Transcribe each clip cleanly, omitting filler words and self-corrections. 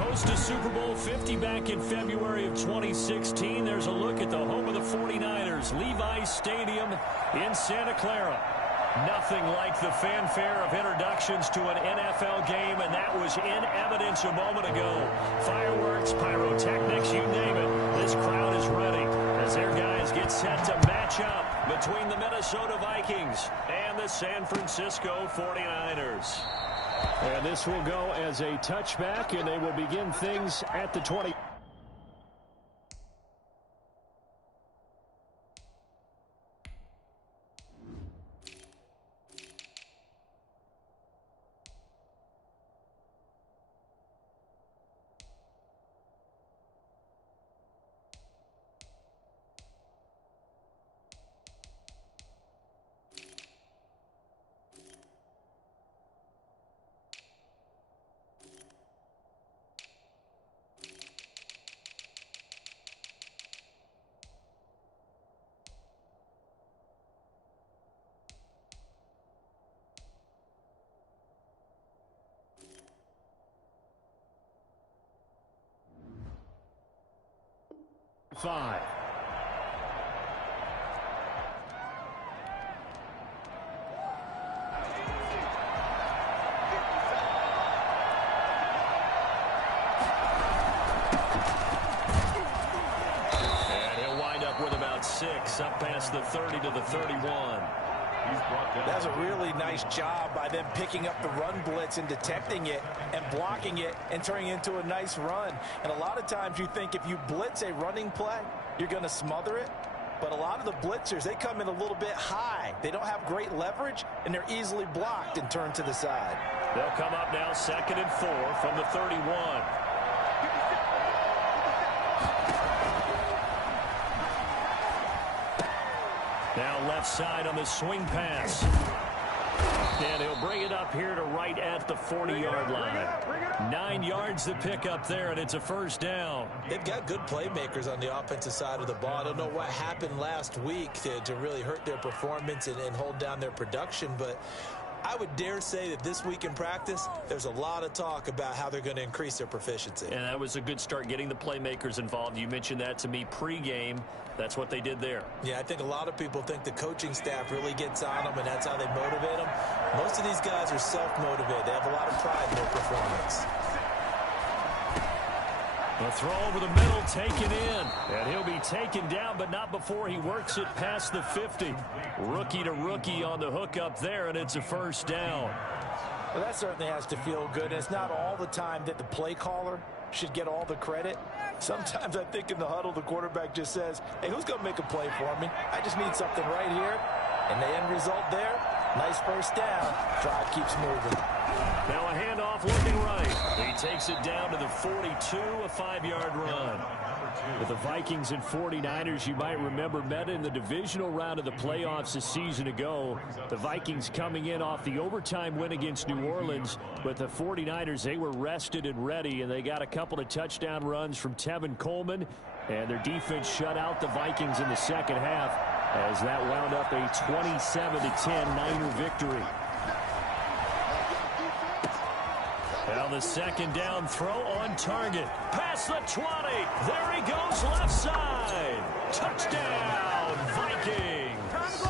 host of Super Bowl 50 back in February of 2016. There's a look at the home of the 49ers, Levi's Stadium in Santa Clara. Nothing like the fanfare of introductions to an NFL game, and that was in evidence a moment ago. Fireworks, pyrotechnics, you name it. This crowd is ready as their guys get set to match up between the Minnesota Vikings and the San Francisco 49ers. And this will go as a touchback, and they will begin things at the 20. Five. And he'll wind up with about 6, up past the 30 to the 31. That's a really nice job by them picking up the run blitz and detecting it and blocking it and turning it into a nice run. And a lot of times you think if you blitz a running play, you're going to smother it. But a lot of the blitzers, they come in a little bit high. They don't have great leverage, and they're easily blocked and turned to the side. They'll come up now 2nd and 4 from the 31. Now left side on the swing pass. And he'll bring it up here to right at the 40-yard line. 9 yards to pick up there, and it's a first down. They've got good playmakers on the offensive side of the ball. I don't know what happened last week to really hurt their performance and hold down their production, but I would dare say that this week in practice, there's a lot of talk about how they're going to increase their proficiency. And that was a good start getting the playmakers involved. You mentioned that to me pregame. That's what they did there. Yeah, I think a lot of people think the coaching staff really gets on them, and that's how they motivate them. Most of these guys are self-motivated. They have a lot of pride in their performance. The throw over the middle, taken in. And he'll be taken down, but not before he works it past the 50. Rookie to rookie on the hook up there, and it's a first down. Well, that certainly has to feel good. And it's not all the time that the play caller should get all the credit. Sometimes I think in the huddle, the quarterback just says, hey, who's going to make a play for me? I just need something right here. And the end result there, nice first down. Drive keeps moving. Now a handoff looking right. He takes it down to the 42, a 5-yard run. With the Vikings and 49ers, you might remember, met in the divisional round of the playoffs a season ago. The Vikings coming in off the overtime win against New Orleans. But the 49ers, they were rested and ready, and they got a couple of touchdown runs from Tevin Coleman. And their defense shut out the Vikings in the second half as that wound up a 27-10 Niner victory. Now the second down throw on target. Past the 20. There he goes left side. Touchdown, Vikings.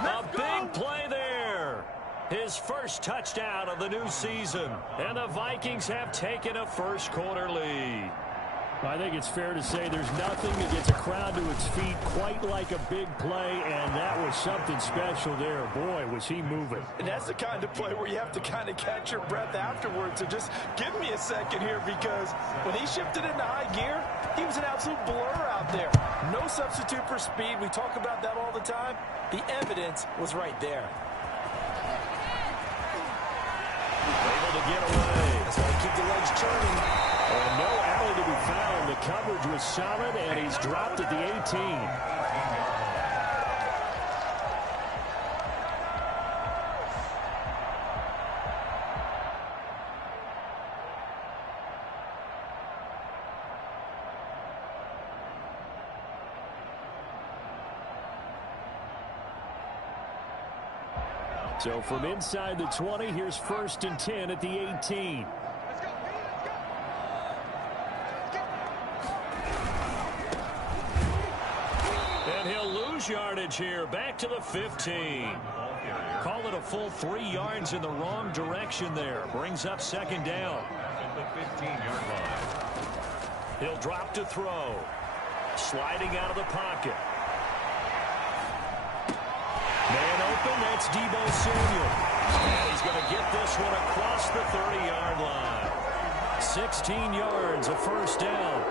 A big play there. His first touchdown of the new season. And the Vikings have taken a first quarter lead. I think it's fair to say there's nothing that gets a crowd to its feet quite like a big play, and that was something special there. Boy, was he moving. And that's the kind of play where you have to kind of catch your breath afterwards. So just give me a second here, because when he shifted into high gear, he was an absolute blur out there. No substitute for speed. We talk about that all the time. The evidence was right there. Able to get away. That's why you keep the legs churning. And no alley to be found. The coverage was solid, and he's dropped at the 18. So from inside the 20, here's 1st and 10 at the 18. lose yardage here. Back to the 15. Call it a full 3 yards in the wrong direction there. Brings up second down. The 15-yard line. He'll drop to throw. Sliding out of the pocket. Man open, that's Deebo Samuel. And he's going to get this one across the 30-yard line. 16 yards, a first down.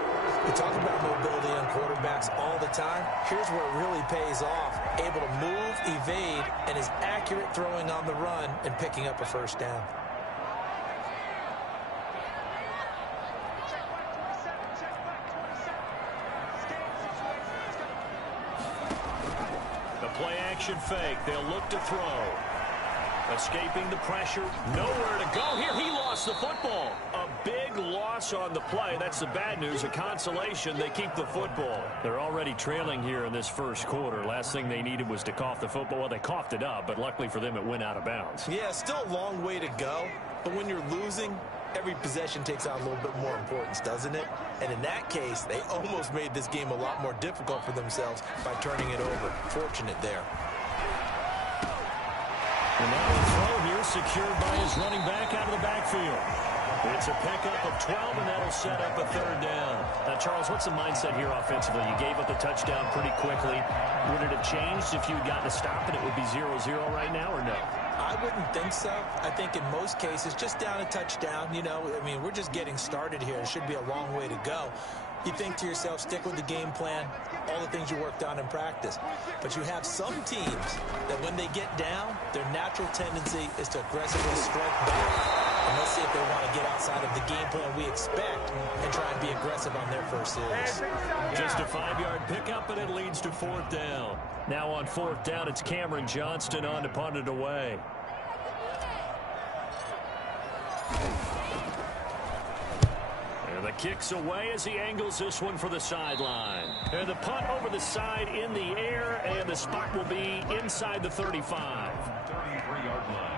We talk about mobility on quarterbacks all the time. Here's where it really pays off. Able to move, evade, and is accurate throwing on the run and picking up a first down. The play action fake. They'll look to throw. Escaping the pressure. Nowhere to go here. He lost the football. A big loss on the play. That's the bad news. A consolation. They keep the football. They're already trailing here in this first quarter. Last thing they needed was to cough the football. Well, they coughed it up, but luckily for them, it went out of bounds. Yeah, still a long way to go. But when you're losing, every possession takes on a little bit more importance, doesn't it? And in that case, they almost made this game a lot more difficult for themselves by turning it over. Fortunate there. And now the throw here secured by his running back out of the backfield. It's a pickup of 12, and that'll set up a third down. Now, Charles, what's the mindset here offensively? You gave up the touchdown pretty quickly. Would it have changed if you had gotten a stop and it would be 0-0 right now, or no? I wouldn't think so. I think in most cases, just down a touchdown, you know, I mean, we're just getting started here. It should be a long way to go. You think to yourself, stick with the game plan, all the things you worked on in practice. But you have some teams that when they get down, their natural tendency is to aggressively strike back. And let's see if they want to get outside of the game plan we expect and try and be aggressive on their first series. Just a 5-yard pickup, and it leads to fourth down. Now on fourth down, it's Cameron Johnston on to punt it away. And the kick's away as he angles this one for the sideline. And the punt over the side in the air, and the spot will be inside the 35. 33-yard line.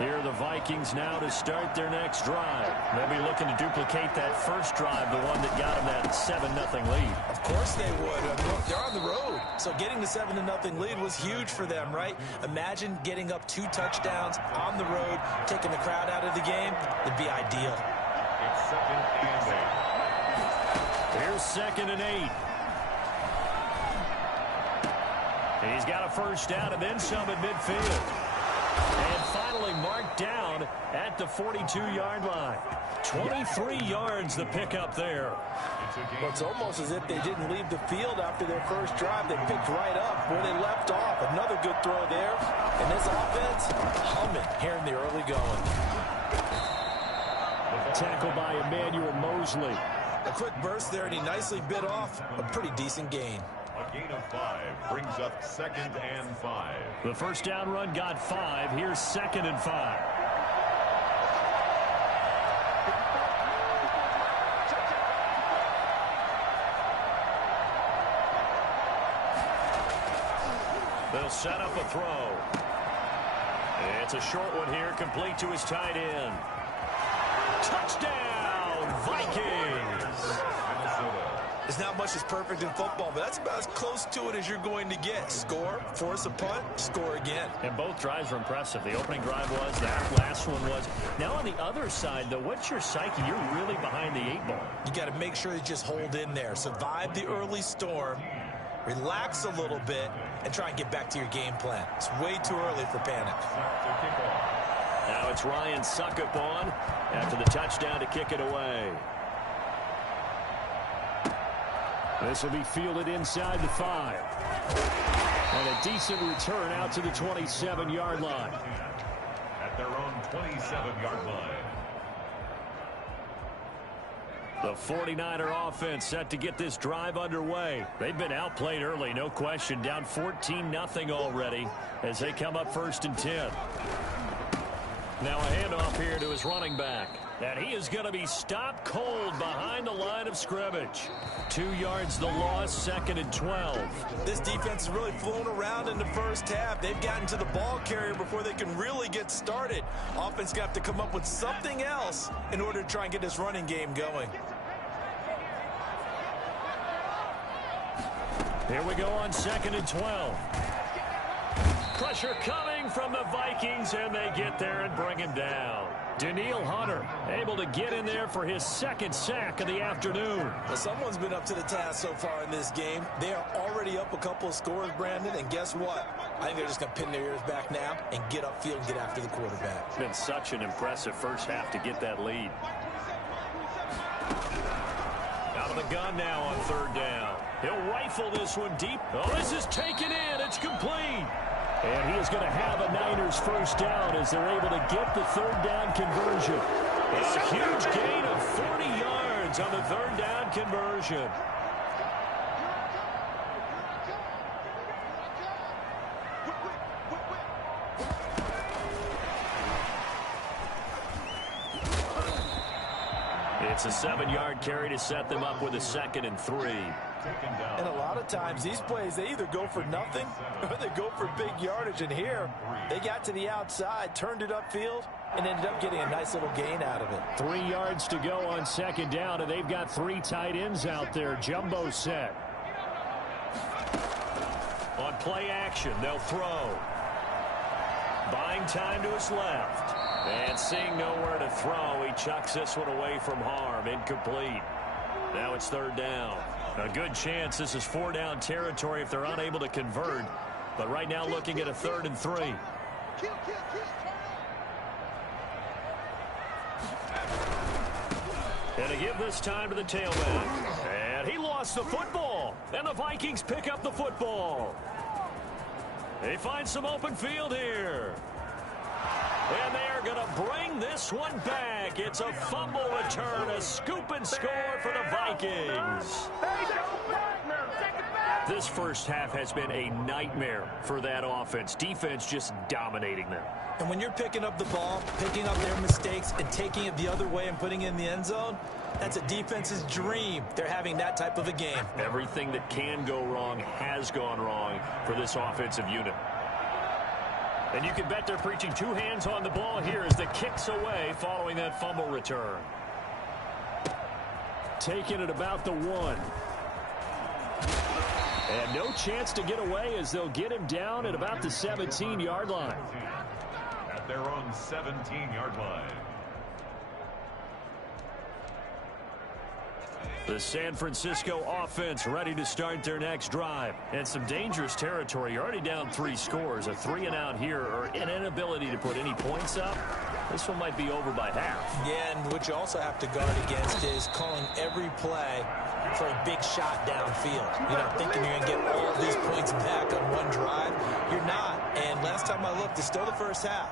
Here are the Vikings now to start their next drive. They'll be looking to duplicate that first drive, the one that got them that 7-0 lead. Of course they would. I mean, they're on the road. So getting the 7-0 lead was huge for them, right? Imagine getting up 2 touchdowns on the road, taking the crowd out of the game. It'd be ideal. It's 2nd and 8. Here's 2nd and 8. He's got a first down and then some at midfield. And finally marked down at the 42-yard line. 23 yards the pickup there. Well, it's almost as if they didn't leave the field after their first drive. They picked right up where they left off. Another good throw there. And this offense, humming here in the early going. Tackle by Emmanuel Mosley. A quick burst there, and he nicely bit off a pretty decent gain. A gain of 5 brings up 2nd and 5. The first down run got 5. Here's 2nd and 5. They'll set up a throw. It's a short one here, complete to his tight end. Touchdown, Vikings! There's not much that's perfect in football, but that's about as close to it as you're going to get. Score, force a punt, score again. And both drives were impressive. The opening drive was, that last one was. Now on the other side, though, what's your psyche? You're really behind the 8 ball. You got to make sure you just hold in there. Survive the early storm, relax a little bit, and try and get back to your game plan. It's way too early for panic. Now it's Ryan Suckup on after the touchdown to kick it away. This will be fielded inside the 5. And a decent return out to the 27-yard line. At their own 27-yard line. The 49er offense set to get this drive underway. They've been outplayed early, no question. Down 14-0 already as they come up 1st and 10. Now a handoff here to his running back. And he is going to be stopped cold behind the line of scrimmage. 2 yards the loss, 2nd and 12. This defense has really flown around in the first half. They've gotten to the ball carrier before they can really get started. Offense got to come up with something else in order to try and get this running game going. Here we go on 2nd and 12. Pressure coming from the Vikings, and they get there and bring him down. Danielle Hunter able to get in there for his 2nd sack of the afternoon. Well, someone's been up to the task so far in this game. They are already up a couple of scores, Brandon, and guess what? I think they're just going to pin their ears back now and get upfield and get after the quarterback. It's been such an impressive first half to get that lead. Out of the gun now on 3rd down. He'll rifle this one deep. Oh, this is taken in. It's complete. And he is going to have a Niners first down as they're able to get the 3rd down conversion. A huge gain of 40 yards on the 3rd down conversion. It's a 7-yard carry to set them up with a 2nd and 3. And a lot of times these plays, they either go for nothing or they go for big yardage. And here, they got to the outside, turned it upfield, and ended up getting a nice little gain out of it. 3 yards to go on 2nd down, and they've got 3 tight ends out there. Jumbo set. On play action, they'll throw. Buying time to his left. And seeing nowhere to throw, he chucks this one away from harm. Incomplete. Now it's 3rd down. A good chance this is 4-down territory if they're unable to convert. But right now looking at a 3rd and 3. And to give this time to the tailback. And he lost the football. And the Vikings pick up the football. They find some open field here. And they are going to bring this one back. It's a fumble return, a scoop and score for the Vikings. This first half has been a nightmare for that offense. Defense just dominating them. And when you're picking up the ball, picking up their mistakes, and taking it the other way and putting it in the end zone, that's a defense's dream. They're having that type of a game. Everything that can go wrong has gone wrong for this offensive unit. And you can bet they're preaching 2 hands on the ball here as the kick's away following that fumble return. Taking it about the 1. And no chance to get away as they'll get him down at about the 17-yard line. At their own 17-yard line. The San Francisco offense ready to start their next drive. And some dangerous territory. You're already down 3 scores. A 3-and-out here or an inability to put any points up. This one might be over by half. Yeah, and what you also have to guard against is calling every play for a big shot downfield. You're not thinking you're going to get all of these points back on one drive. You're not. And last time I looked, it's still the first half.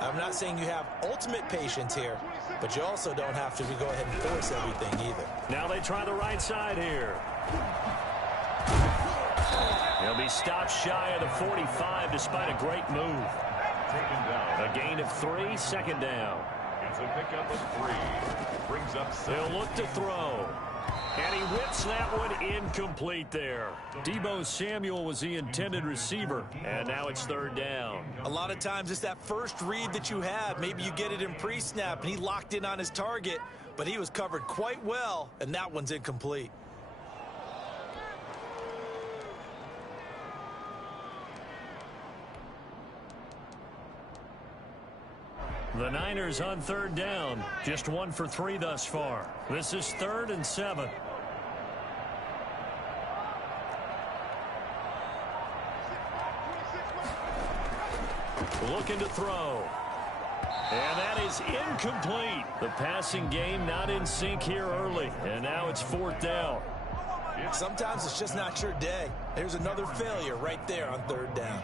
I'm not saying you have ultimate patience here, but you also don't have to go ahead and force everything either. Now they try the right side here. He'll be stopped shy of the 45 despite a great move. Taken down. A gain of 3, 2nd down. It's a pickup of 3. Brings up 7. They'll look to throw. And he whips that one incomplete there. Deebo Samuel was the intended receiver. And now it's 3rd down. A lot of times it's that first read that you have. Maybe you get it in pre-snap and he locked in on his target, but he was covered quite well, and that one's incomplete. The Niners on 3rd down. Just 1 for 3 thus far. This is 3rd and 7. Looking to throw. And that is incomplete. The passing game not in sync here early. And now it's 4th down. Sometimes it's just not your day. There's another failure right there on 3rd down.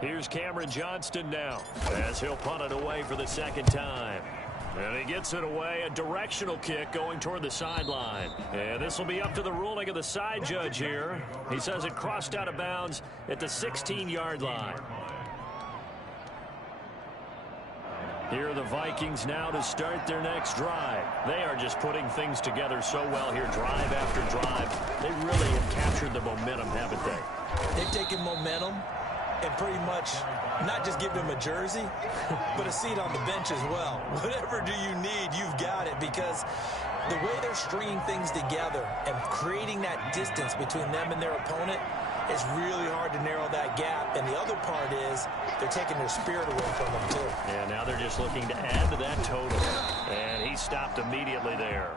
Here's Cameron Johnston now as he'll punt it away for the 2nd time. And he gets it away, a directional kick going toward the sideline. And this will be up to the ruling of the side judge here. He says it crossed out of bounds at the 16-yard line. Here are the Vikings now to start their next drive. They are just putting things together so well here, drive after drive. They really have captured the momentum, haven't they? They've taken momentum and pretty much not just give them a jersey, but a seat on the bench as well. Whatever do you need, you've got it, because the way they're stringing things together and creating that distance between them and their opponent, It's really hard to narrow that gap. And the other part is they're taking their spirit away from them, too. Yeah, now they're just looking to add to that total. And he stopped immediately there.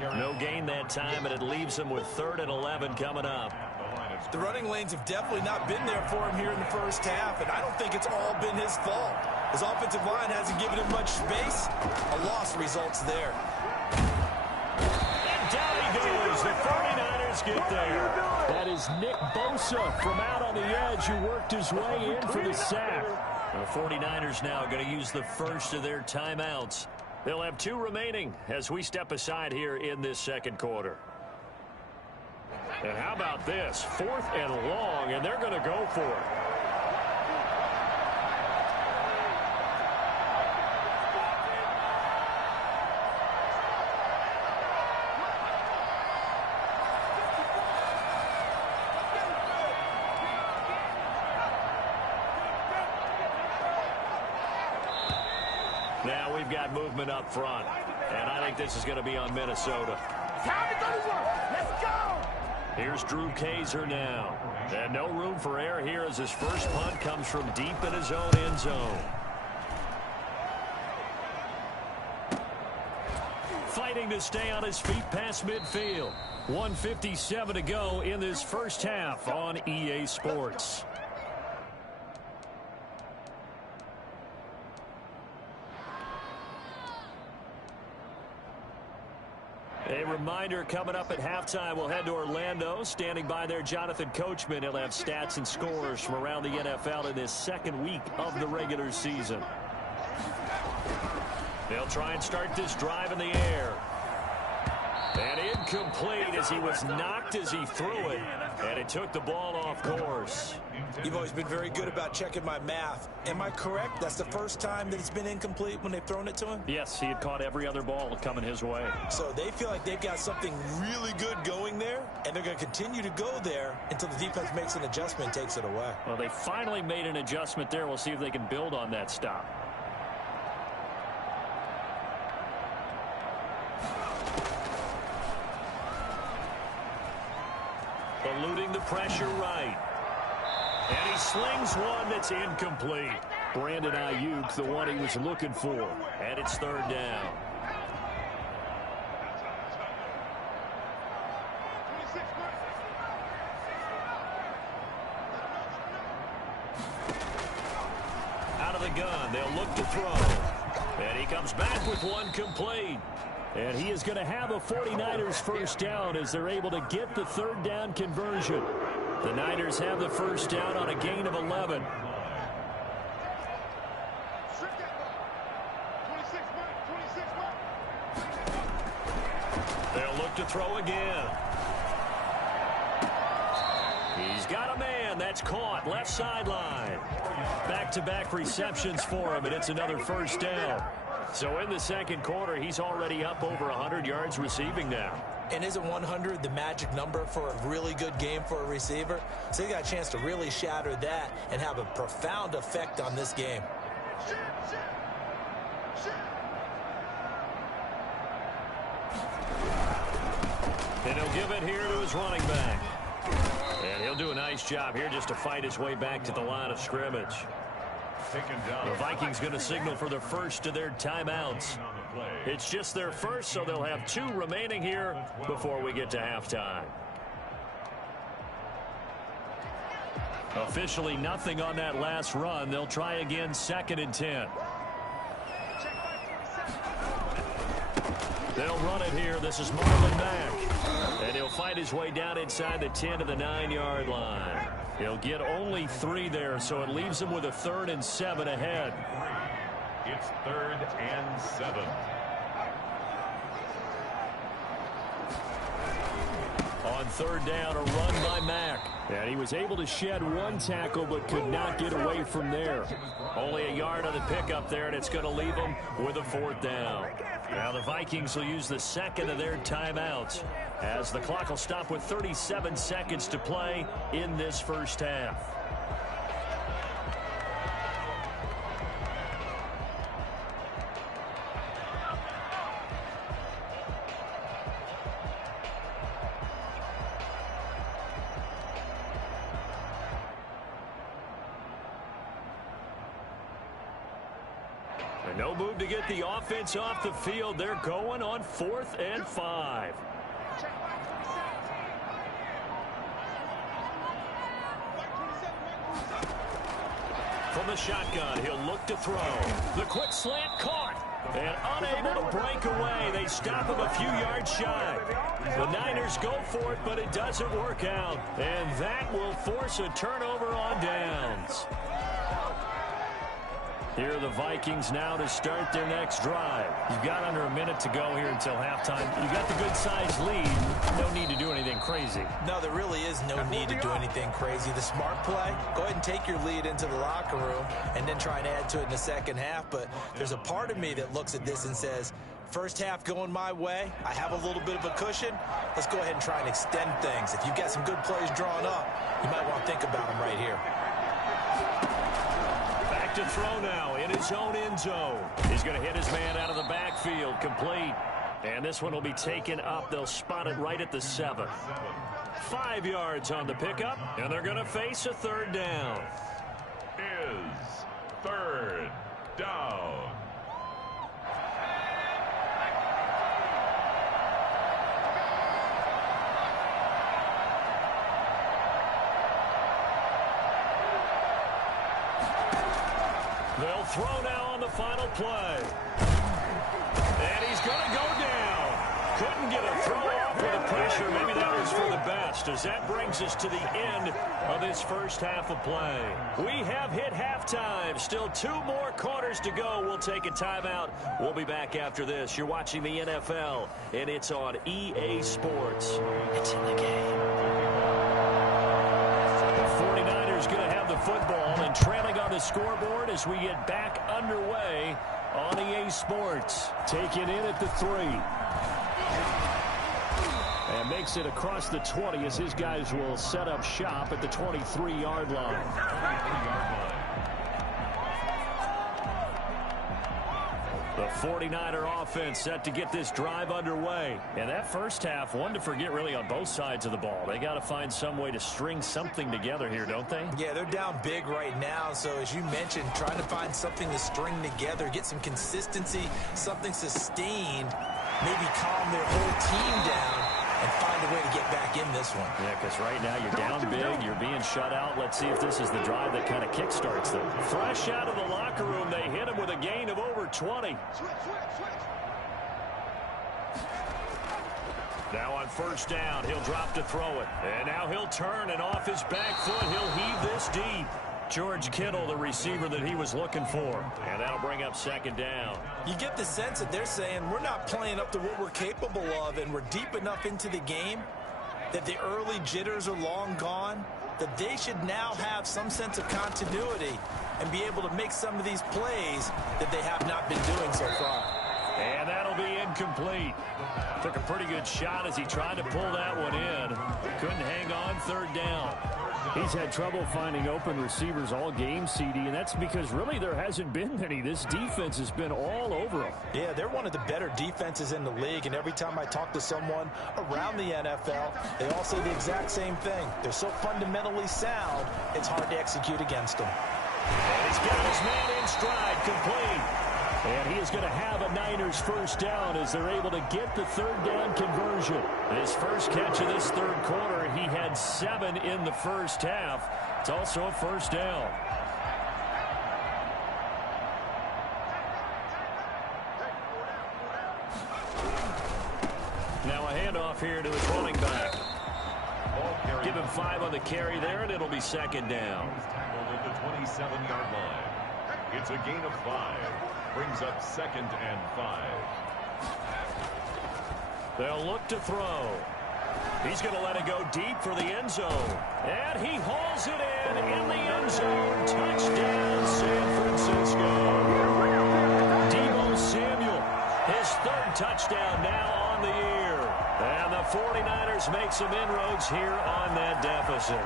No gain that time, and it leaves him with 3rd and 11 coming up. The running lanes have definitely not been there for him here in the first half, and I don't think it's all been his fault. His offensive line hasn't given him much space. A loss results there. And down he goes. The 49ers get there. That is Nick Bosa from out on the edge who worked his way in for the sack. The 49ers now going to use the first of their timeouts. They'll have 2 remaining as we step aside here in this second quarter. And how about this? 4th and long, and they're going to go for it. Now we've got movement up front, and I think this is going to be on Minnesota. Time to go to work. Let's go. Here's Drew Kaiser now. And no room for error here as his first punt comes from deep in his own end zone. Fighting to stay on his feet past midfield. 1:57 to go in this first half on EA Sports. A reminder coming up at halftime, we'll head to Orlando. Standing by there, Jonathan Coachman. He'll have stats and scores from around the NFL in this second week of the regular season. They'll try and start this drive in the air. And incomplete as he was knocked as he threw it. And it took the ball off course. You've always been very good about checking my math. Am I correct? That's the first time that it's been incomplete when they've thrown it to him? Yes, he had caught every other ball coming his way. So they feel like they've got something really good going there, and they're going to continue to go there until the defense makes an adjustment and takes it away. Well, they finally made an adjustment there. We'll see if they can build on that stop. Eluding the pressure right. And he slings one that's incomplete. Brandon Ayuk, the one he was looking for. And it's 3rd down. Out of the gun, they'll look to throw. And he comes back with one complete. And he is going to have a 49ers first down as they're able to get the 3rd down conversion. The Niners have the first down on a gain of 11. They'll look to throw again. He's got a man. That's caught. Left sideline. Back-to-back receptions for him, and it's another first down. So in the second quarter, he's already up over 100 yards receiving now. And isn't 100 the magic number for a really good game for a receiver? So he got a chance to really shatter that and have a profound effect on this game. And he'll give it here to his running back. And he'll do a nice job here just to fight his way back to the line of scrimmage. The Vikings going to signal for the first of their timeouts. It's just their first, so they'll have 2 remaining here before we get to halftime. Officially nothing on that last run. They'll try again 2nd and 10. They'll run it here. This is Marlon Mack. And he'll fight his way down inside the 10 to the 9-yard line. He'll get only 3 there, so it leaves him with a 3rd and 7 ahead. It's 3rd and 7. On 3rd down, a run by Mack. And he was able to shed 1 tackle, but could not get away from there. Only a yard on the pickup there, and it's going to leave him with a 4th down. Now the Vikings will use the second of their timeouts as the clock will stop with 37 seconds to play in this first half. And no move to get the offense off the field. They're going on 4th and 5. From the shotgun, he'll look to throw. The quick slant caught. And unable to break away. They stop him a few yards shy. The Niners go for it, but it doesn't work out. And that will force a turnover on downs. Here are the Vikings now to start their next drive. You've got under a minute to go here until halftime. You've got the good-sized lead. No need to do anything crazy. No, there really is no need to do anything crazy. The smart play, go ahead and take your lead into the locker room and then try and add to it in the second half. But there's a part of me that looks at this and says, first half going my way, I have a little bit of a cushion. Let's go ahead and try and extend things. If you've got some good plays drawn up, you might want to think about them right here. To throw now in his own end zone. He's going to hit his man out of the backfield, complete. And this one will be taken up. They'll spot it right at the 7. 5 yards on the pickup, and they're going to face a third down. Is third down. They'll throw now on the final play. And he's going to go down. Couldn't get a throw off with the pressure. Maybe that was for the best, as that brings us to the end of this first half of play. We have hit halftime. Still 2 more quarters to go. We'll take a timeout. We'll be back after this. You're watching the NFL, and it's on EA Sports. It's in the game. The 49ers going to have the football and trailing on the scoreboard as we get back underway on EA Sports. Taken in at the 3. And makes it across the 20 as his guys will set up shop at the 23-yard line. The 49er offense set to get this drive underway. And that first half, one to forget really on both sides of the ball. They got to find some way to string something together here, don't they? Yeah, they're down big right now. So as you mentioned, trying to find something to string together, get some consistency, something sustained, maybe calm their whole team down and find a way to get back in this one. Yeah, because right now you're down big, you're being shut out. Let's see if this is the drive that kind of kickstarts them. Fresh out of the locker room, they hit him with a gain of over 20. Now on first down, he'll drop to throw it. And now he'll turn, and off his back foot, he'll heave this deep. George Kittle, the receiver that he was looking for. And that'll bring up second down. You get the sense that they're saying we're not playing up to what we're capable of, and we're deep enough into the game that the early jitters are long gone, that they should now have some sense of continuity and be able to make some of these plays that they have not been doing so far. And that'll be incomplete. Took a pretty good shot as he tried to pull that one in. Couldn't hang on, third down. He's had trouble finding open receivers all game, CD, and that's because really there hasn't been any. This defense has been all over him. Yeah, they're one of the better defenses in the league, and every time I talk to someone around the NFL, they all say the exact same thing. They're so fundamentally sound, it's hard to execute against them. And he's got his man in stride, complete. And he is going to have a Niners first down as they're able to get the third down conversion. His first catch of this third quarter, he had 7 in the first half. It's also a first down. Now a handoff here to his running back. Give him 5 on the carry there, and it'll be second down. Tackled at the 27-yard line. It's a gain of 5. Brings up second and 5. They'll look to throw. He's going to let it go deep for the end zone. And he hauls it in the end zone. Touchdown, San Francisco. Deebo Samuel, his 3rd touchdown now on the year. And the 49ers make some inroads here on that deficit.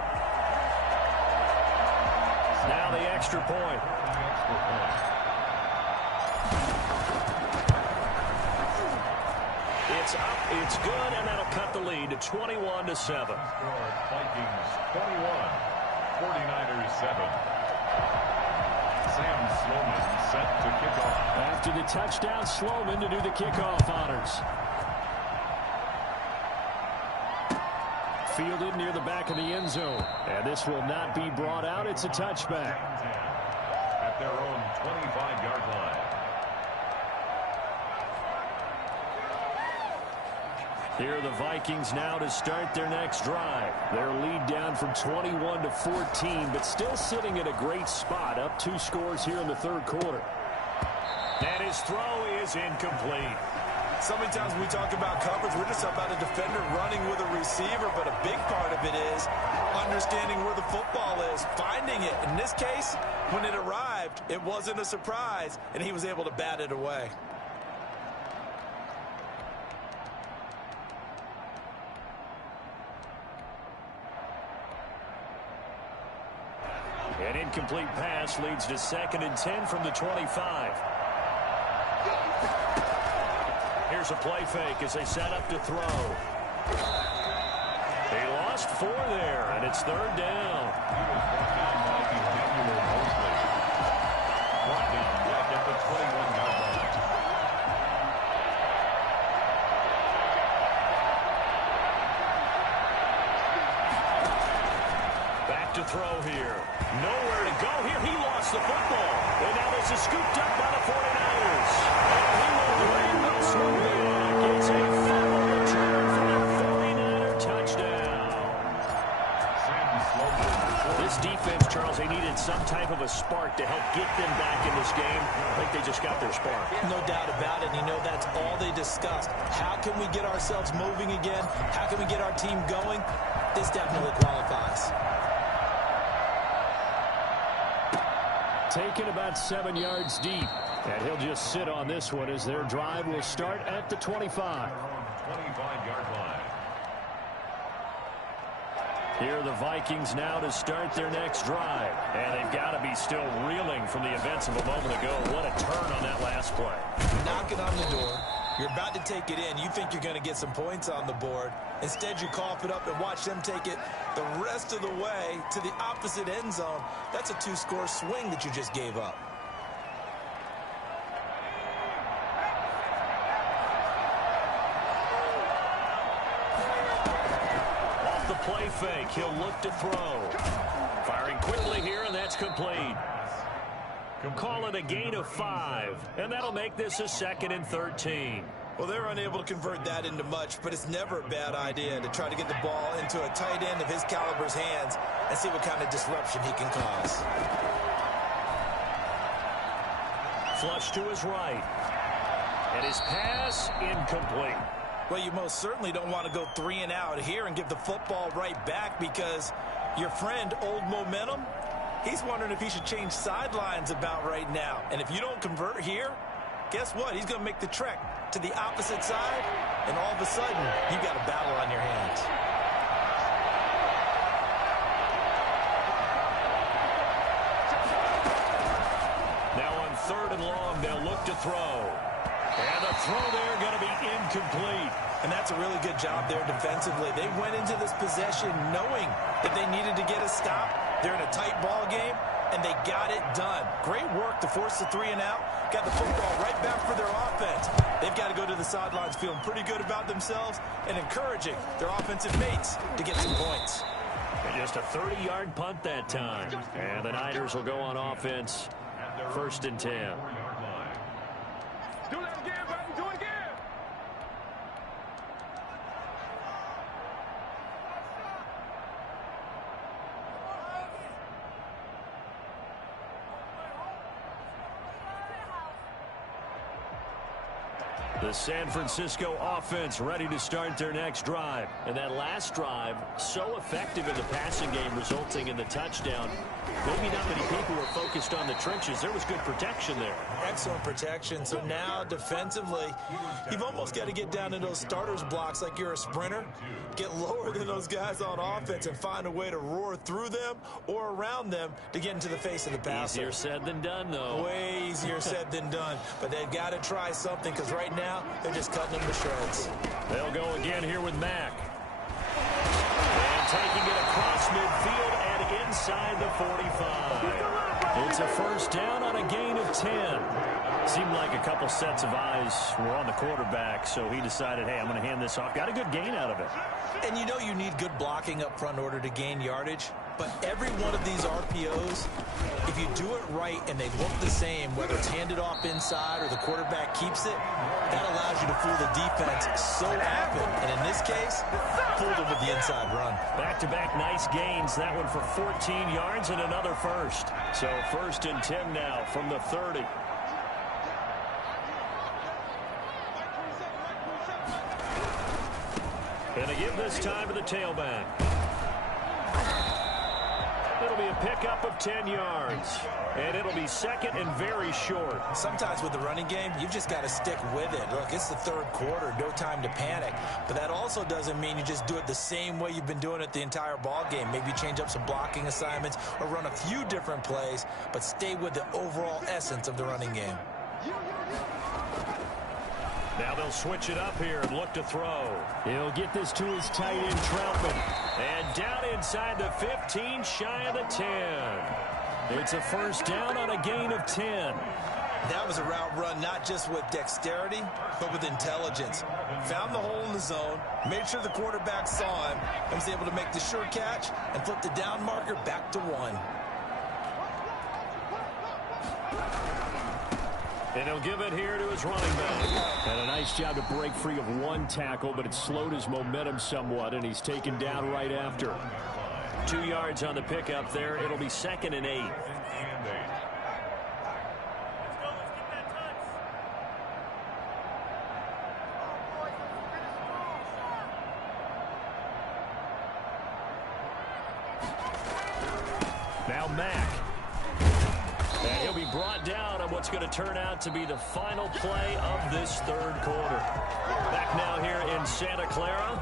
Now the extra point. It's up, it's good, and that'll cut the lead to 21-7. Vikings 21, 49ers 7. Sam Sloman set to kick off. After the touchdown, Sloman to do the kickoff honors. Fielded near the back of the end zone. And this will not be brought out. It's a touchback. At their own 25-yard line. Here are the Vikings now to start their next drive. Their lead down from 21 to 14, but still sitting at a great spot. Up 2 scores here in the third quarter. And his throw is incomplete. So many times when we talk about coverage, we're just about a defender running with a receiver, but a big part of it is understanding where the football is, finding it. In this case, when it arrived, it wasn't a surprise, and he was able to bat it away. An incomplete pass leads to 2nd and 10 from the 25. Here's a play fake as they set up to throw. They lost 4 there, and it's 3rd down. Brought down back at the 21-yard line. Back to throw here. Nowhere to go here. He lost the football. And now this is scooped up by the 49ers. And he will bring the swing back. It's a fumble return for a 49er touchdown. This defense, Charles, they needed some type of a spark to help get them back in this game. I think they just got their spark. No doubt about it. You know, that's all they discussed. How can we get ourselves moving again? How can we get our team going? This definitely qualifies. Taken about 7 yards deep. And he'll just sit on this one as their drive will start at the 25. 25-yard line. Here are the Vikings now to start their next drive. And they've got to be still reeling from the events of a moment ago. What a turn on that last play. Knocking on the door. You're about to take it in. You think you're going to get some points on the board. Instead, you cough it up and watch them take it the rest of the way to the opposite end zone. That's a 2-score swing that you just gave up. Off the play fake, he'll look to throw. Firing quickly here, and that's complete. Call it a gain of 5, and that'll make this a 2nd and 13. Well, they're unable to convert that into much, but it's never a bad idea to try to get the ball into a tight end of his caliber's hands and see what kind of disruption he can cause. Flush to his right. And his pass incomplete. Well, you most certainly don't want to go 3 and out here and give the football right back because your friend, Old Momentum, he's wondering if he should change sidelines about right now. And if you don't convert here, guess what? He's going to make the trek to the opposite side, and all of a sudden, you've got a battle on your hands. Now on 3rd and long, they'll look to throw. And the throw there going to be incomplete. And that's a really good job there defensively. They went into this possession knowing that they needed to get a stop. They're in a tight ball game, and they got it done. Great work to force the 3 and out. Got the football right back for their offense. They've got to go to the sidelines feeling pretty good about themselves and encouraging their offensive mates to get some points. And just a 30-yard punt that time. And the Niners will go on offense. 1st and 10. Do that again, buddy. Do it again. The San Francisco offense ready to start their next drive. And that last drive, so effective in the passing game, resulting in the touchdown. Maybe not many people were focused on the trenches. There was good protection there. Excellent protection. So now, defensively, you've almost got to get down in those starters blocks like you're a sprinter. Get lower than those guys on offense and find a way to roar through them or around them to get into the face of the passer. Easier said than done, though. Way easier said than done. But they've got to try something because right now, they're just cutting them to shreds. They'll go again here with Mack. And taking it across midfield and inside the 45. It's a first down on a gain of 10. Seemed like a couple sets of eyes were on the quarterback, so he decided, hey, I'm going to hand this off. Got a good gain out of it. And you know you need good blocking up front in order to gain yardage. But every one of these RPOs, if you do it right and they look the same, whether it's handed off inside or the quarterback keeps it, that allows you to fool the defense so often. And in this case, fooled them with the inside run. Back-to-back nice gains. That one for 14 yards and another first. So first and 10 now from the 30. And they give this time to the tailback. It'll be a pickup of 10 yards. And it'll be second and very short. Sometimes with the running game, you've just got to stick with it. Look, it's the third quarter, no time to panic. But that also doesn't mean you just do it the same way you've been doing it the entire ball game. Maybe change up some blocking assignments or run a few different plays, but stay with the overall essence of the running game. Now they'll switch it up here and look to throw. He'll get this to his tight end, Troutman. And down inside the 15, shy of the 10. It's a first down on a gain of 10. That was a route run not just with dexterity, but with intelligence. Found the hole in the zone, made sure the quarterback saw him, and was able to make the sure catch and flip the down marker back to 1. And he'll give it here to his running back. And a nice job to break free of one tackle, but it slowed his momentum somewhat, and he's taken down right after. 2 yards on the pickup there. It'll be second and 8. Now Mack. And he'll be brought down on what's going to turn out to be the final play of this third quarter. Back now here in Santa Clara.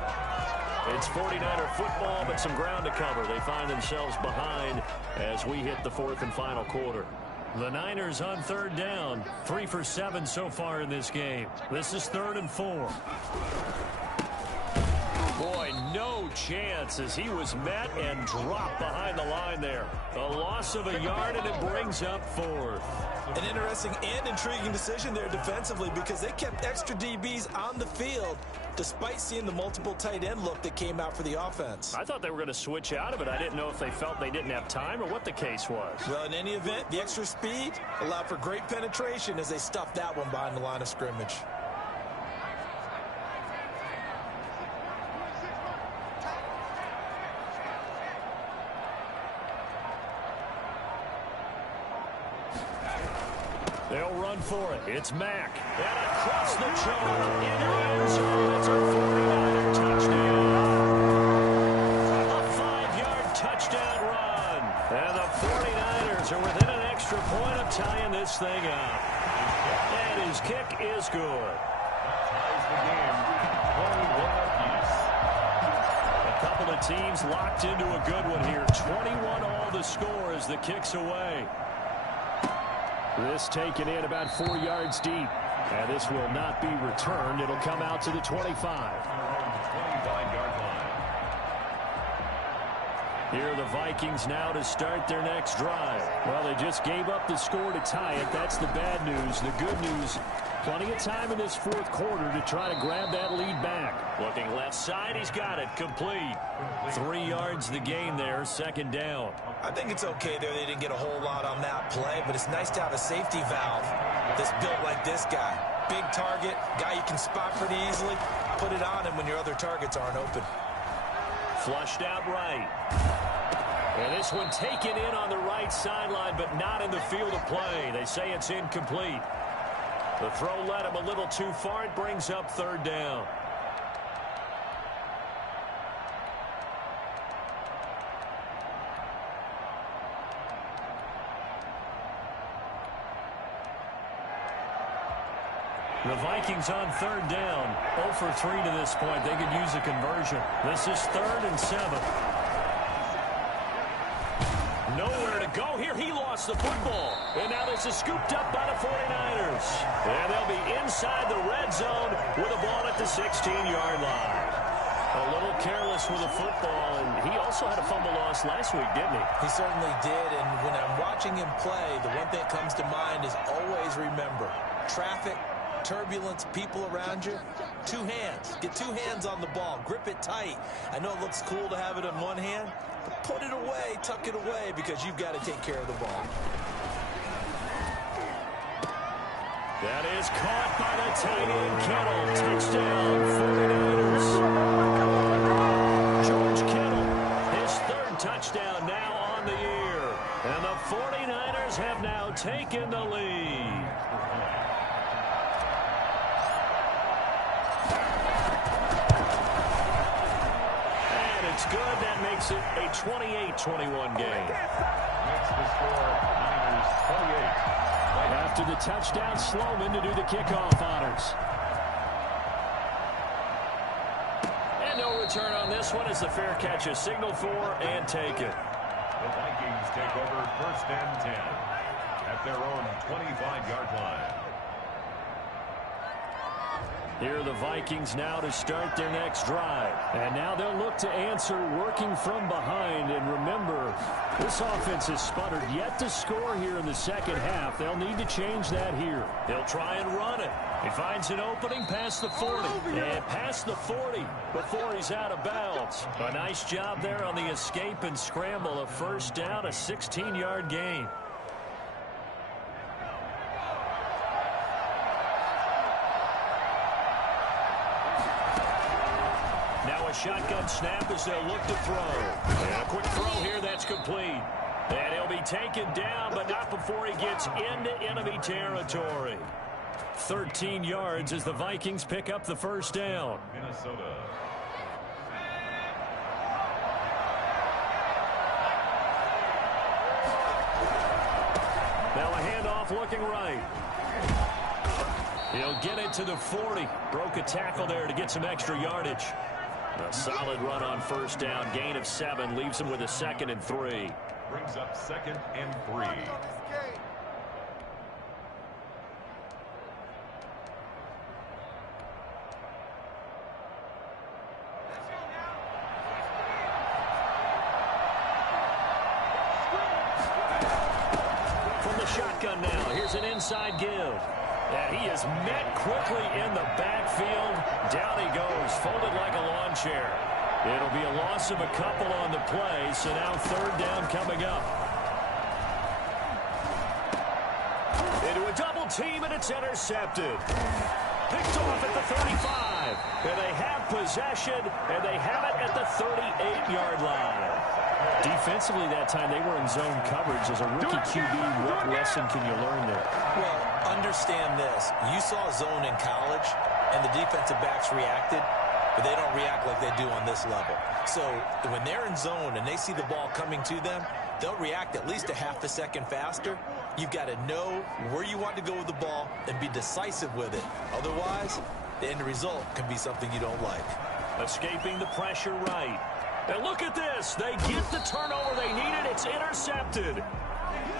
It's 49er football, but some ground to cover. They find themselves behind as we hit the fourth and final quarter. The Niners on third down. 3 for 7 so far in this game. This is 3rd and 4. Boy, no chance as he was met and dropped behind the line there. A loss of a yard, and it brings up 4th. An interesting and intriguing decision there defensively because they kept extra DBs on the field despite seeing the multiple tight end look that came out for the offense. I thought they were going to switch out of it. I didn't know if they felt they didn't have time or what the case was. Well, in any event, the extra speed allowed for great penetration as they stuffed that one behind the line of scrimmage. They'll run for it. It's Mack. And across the chalk into the end zone. It's a 49er touchdown. A 5-yard touchdown run. And the 49ers are within an extra point of tying this thing up. And his kick is good. Ties the game. 21 apiece. A couple of teams locked into a good one here. 21 all the score as the kick's away. This taken in about 4 yards deep. And this will not be returned. It'll come out to the 25. 25-yard line. Here are the Vikings now to start their next drive. Well, they just gave up the score to tie it. That's the bad news. The good news, plenty of time in this fourth quarter to try to grab that lead back. Looking left side, he's got it. Complete. 3 yards the gain there, second down. I think it's okay there. They didn't get a whole lot on that play, but it's nice to have a safety valve that's built like this guy. Big target, guy you can spot pretty easily. Put it on him when your other targets aren't open. Flushed out right. And this one taken in on the right sideline, but not in the field of play. They say it's incomplete. The throw led him a little too far. It brings up third down. The Vikings on third down. 0 for 3 to this point. They could use a conversion. This is 3rd and 7. Nowhere to go here. He lost the football. And now this is scooped up by the 49ers. And they'll be inside the red zone with a ball at the 16-yard line. A little careless with the football, and he also had a fumble loss last week, didn't he? He certainly did, and when I'm watching him play, the one thing that comes to mind is always remember, traffic, turbulence, people around you, two hands. Get two hands on the ball. Grip it tight. I know it looks cool to have it in one hand, but put it away, tuck it away, because you've got to take care of the ball. That is caught by the tight end, Kittle. Touchdown, 49ers. George Kittle, his third touchdown now on the year. And the 49ers have now taken the lead. And it's good. That makes it a 28-21 game. Makes the score Niners 28. After the touchdown, Sloman to do the kickoff honors. And no return on this one as the fair catch is signaled for and taken. The Vikings take over 1st and 10 at their own 25-yard line. Here are the Vikings now to start their next drive. And now they'll look to answer working from behind. And remember, this offense has sputtered yet to score here in the second half. They'll need to change that here. They'll try and run it. He finds an opening past the 40. And past the 40 before he's out of bounds. A nice job there on the escape and scramble. A first down, a 16-yard gain. A shotgun snap as they'll look to throw. And a quick throw here that's complete. And he'll be taken down, but not before he gets into enemy territory. 13 yards as the Vikings pick up the first down. Minnesota. Now a handoff looking right. He'll get it to the 40. Broke a tackle there to get some extra yardage. A solid run on first down. Gain of 7 leaves him with a 2nd and 3. Brings up 2nd and 3. From the shotgun now, here's an inside give. And he is met quickly in the backfield. Down he goes, folded like a lawn chair. It'll be a loss of a couple on the play, so now 3rd down coming up. Into a double team, and it's intercepted. Picked off at the 35. And they have possession, and they have it at the 38-yard line. Defensively that time, they were in zone coverage. As a rookie QB, what lesson can you learn there? Well, understand this. You saw zone in college, and the defensive backs reacted, but they don't react like they do on this level. So when they're in zone and they see the ball coming to them, they'll react at least a half a second faster. You've got to know where you want to go with the ball and be decisive with it. Otherwise, the end result can be something you don't like. Escaping the pressure right. And look at this. They get the turnover they needed. It's intercepted.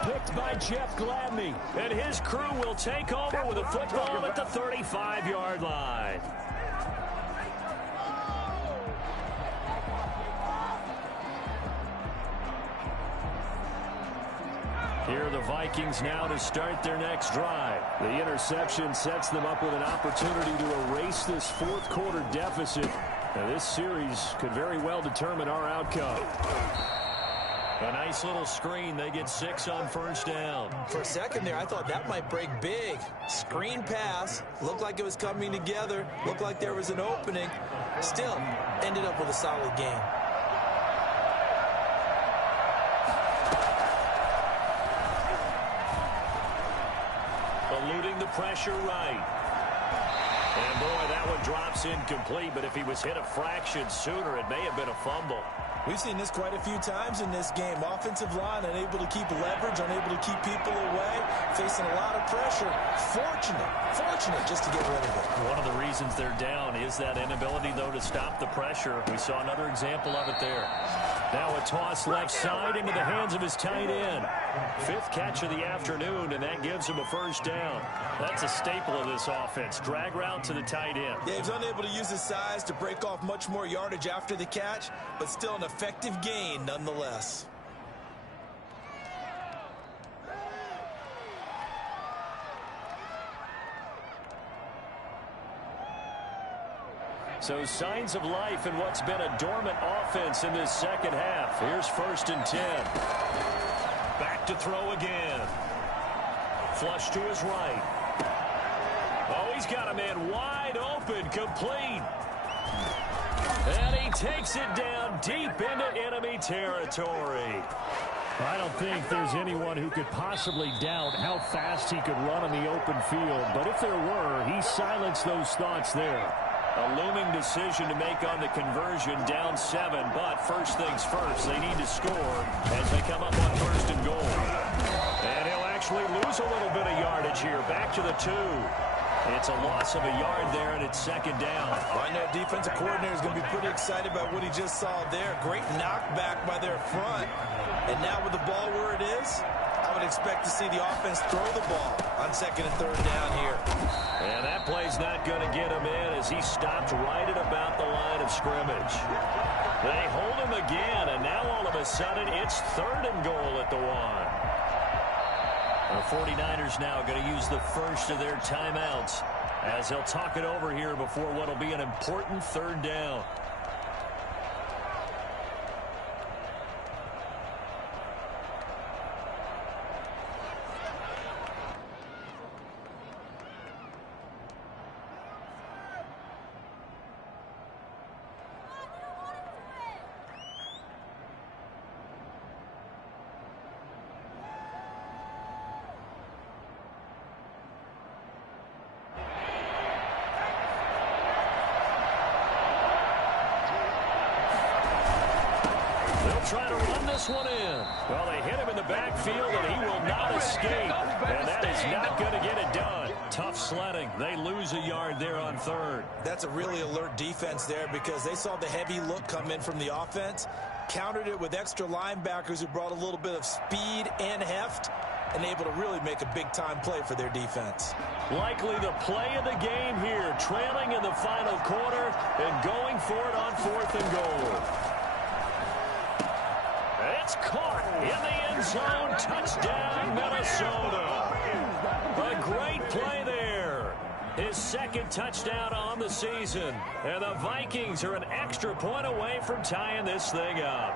Picked by Jeff Gladney. And his crew will take over with a football at the 35-yard line. Here are the Vikings now to start their next drive. The interception sets them up with an opportunity to erase this fourth quarter deficit. Now, this series could very well determine our outcome. A nice little screen. They get 6 on first down. For a second there, I thought that might break big. Screen pass. Looked like it was coming together. Looked like there was an opening. Still, ended up with a solid game. Eluding the pressure right. And boy, that one drops incomplete, but if he was hit a fraction sooner, it may have been a fumble. We've seen this quite a few times in this game. Offensive line unable to keep leverage, unable to keep people away, facing a lot of pressure. Fortunate just to get rid of it. One of the reasons they're down is that inability, though, to stop the pressure. We saw another example of it there. Now a toss left side into the hands of his tight end. 5th catch of the afternoon, and that gives him a first down. That's a staple of this offense. Drag route to the tight end. Yeah, he's unable to use his size to break off much more yardage after the catch, but still an effective gain nonetheless. So signs of life in what's been a dormant offense in this second half. Here's 1st and 10. Back to throw again. Flush to his right. Oh, he's got a man wide open, complete. And he takes it down deep into enemy territory. I don't think there's anyone who could possibly doubt how fast he could run in the open field. But if there were, he silenced those thoughts there. A looming decision to make on the conversion, down 7, but first things first, they need to score as they come up on 1st and goal. And he'll actually lose a little bit of yardage here, back to the 2. It's a loss of a yard there, and it's 2nd down. I know defensive coordinator is going to be pretty excited about what he just saw there. Great knockback by their front. And now with the ball where it is, I would expect to see the offense throw the ball on 2nd and 3rd down here. And that play's not going to get him in as he stopped right at about the line of scrimmage. They hold him again, and now all of a sudden it's 3rd and goal at the 1. The 49ers now going to use the first of their timeouts as they'll talk it over here before what will be an important 3rd down. Try to run this one in. Well, they hit him in the backfield, and he will not escape. And that is not going to get it done. Tough sledding. They lose a yard there on 3rd. That's a really alert defense there because they saw the heavy look come in from the offense, countered it with extra linebackers who brought a little bit of speed and heft, and able to really make a big-time play for their defense. Likely the play of the game here, trailing in the final quarter and going for it on 4th and goal. It's caught in the end zone. Touchdown, Minnesota. A great play there. His 2nd touchdown on the season. And the Vikings are an extra point away from tying this thing up.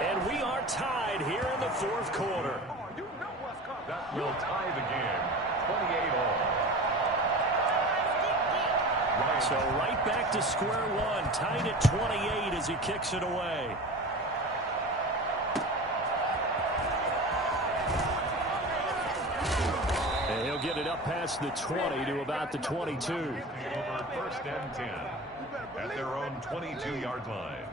And we are tied here in the 4th quarter. That will tie the game, 28 all. So right back to square one, tied at 28 as he kicks it away. And he'll get it up past the 20 to about the 22. Over 1st and 10 at their own 22-yard line.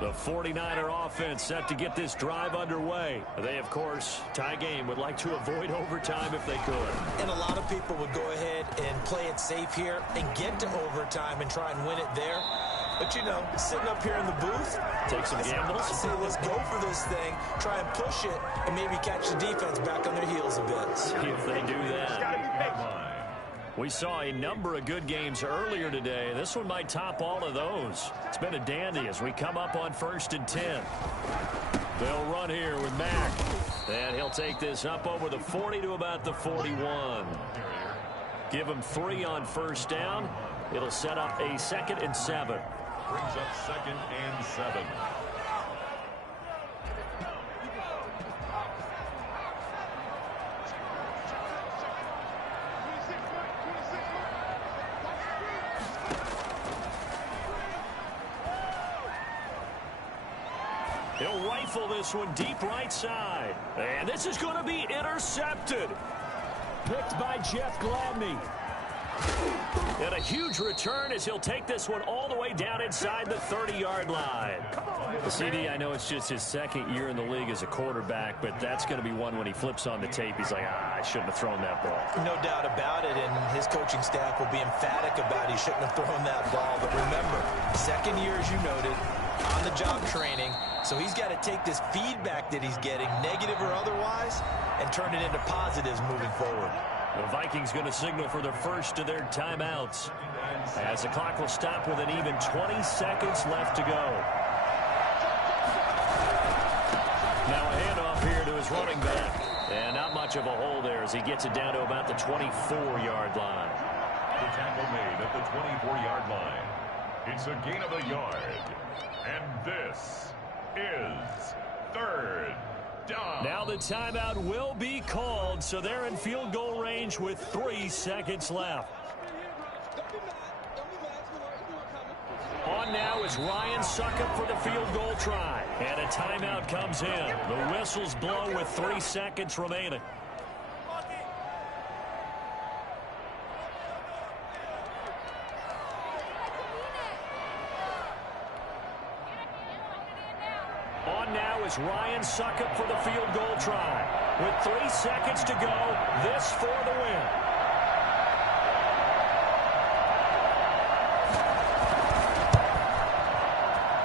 The 49er offense set to get this drive underway. They, of course, tie game, would like to avoid overtime if they could. And a lot of people would go ahead and play it safe here and get to overtime and try and win it there. But, you know, sitting up here in the booth, take some gambles. I say let's go for this thing, try and push it, and maybe catch the defense back on their heels a bit. See if they do that. We saw a number of good games earlier today. This one might top all of those. It's been a dandy as we come up on 1st and 10. They'll run here with Mack. And he'll take this up over the 40 to about the 41. Give him 3 on 1st down. It'll set up a 2nd and 7. Brings up 2nd and 7. He'll rifle this one deep right side. And this is going to be intercepted. Picked by Jeff Gladney. And a huge return as he'll take this one all the way down inside the 30-yard line. The CD, I know it's just his second year in the league as a quarterback, but that's going to be one when he flips on the tape. He's like, I shouldn't have thrown that ball. No doubt about it, and his coaching staff will be emphatic about he shouldn't have thrown that ball. But remember, second year, as you noted, on-the-job training, so he's got to take this feedback that he's getting, negative or otherwise, and turn it into positives moving forward. The Vikings going to signal for the first of their timeouts as the clock will stop with an even 20 seconds left to go. Now a handoff here to his running back. And not much of a hole there as he gets it down to about the 24-yard line. The tackle made at the 24-yard line. It's a gain of a yard. And this is third down. Now the timeout will be called, so they're in field goal range with 3 seconds left. On now is Ryan Suckup for the field goal try. And a timeout comes in. The whistles blow with 3 seconds remaining. On now is Ryan Suckup for the field goal try. With 3 seconds to go, this for the win.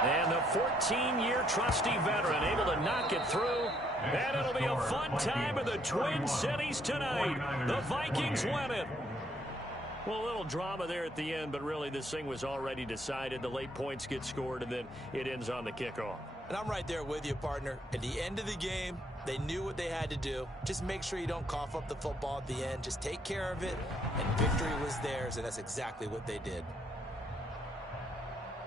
And the 14-year trusty veteran able to knock it through. And it'll be a fun time in the Twin Cities tonight. The Vikings win it. Well, a little drama there at the end, but really this thing was already decided. The late points get scored, and then it ends on the kickoff. And I'm right there with you, partner. At the end of the game, they knew what they had to do. Just make sure you don't cough up the football at the end. Just take care of it, and victory was theirs, and that's exactly what they did.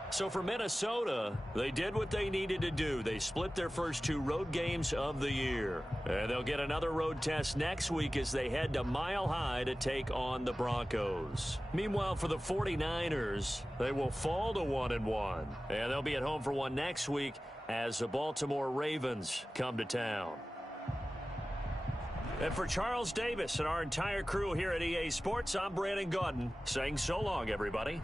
So for Minnesota, they did what they needed to do. They split their first 2 road games of the year. And they'll get another road test next week as they head to Mile High to take on the Broncos. Meanwhile, for the 49ers, they will fall to 1-1. And they'll be at home for one next week as the Baltimore Ravens come to town. And for Charles Davis and our entire crew here at EA Sports, I'm Brandon Gaudin saying so long, everybody.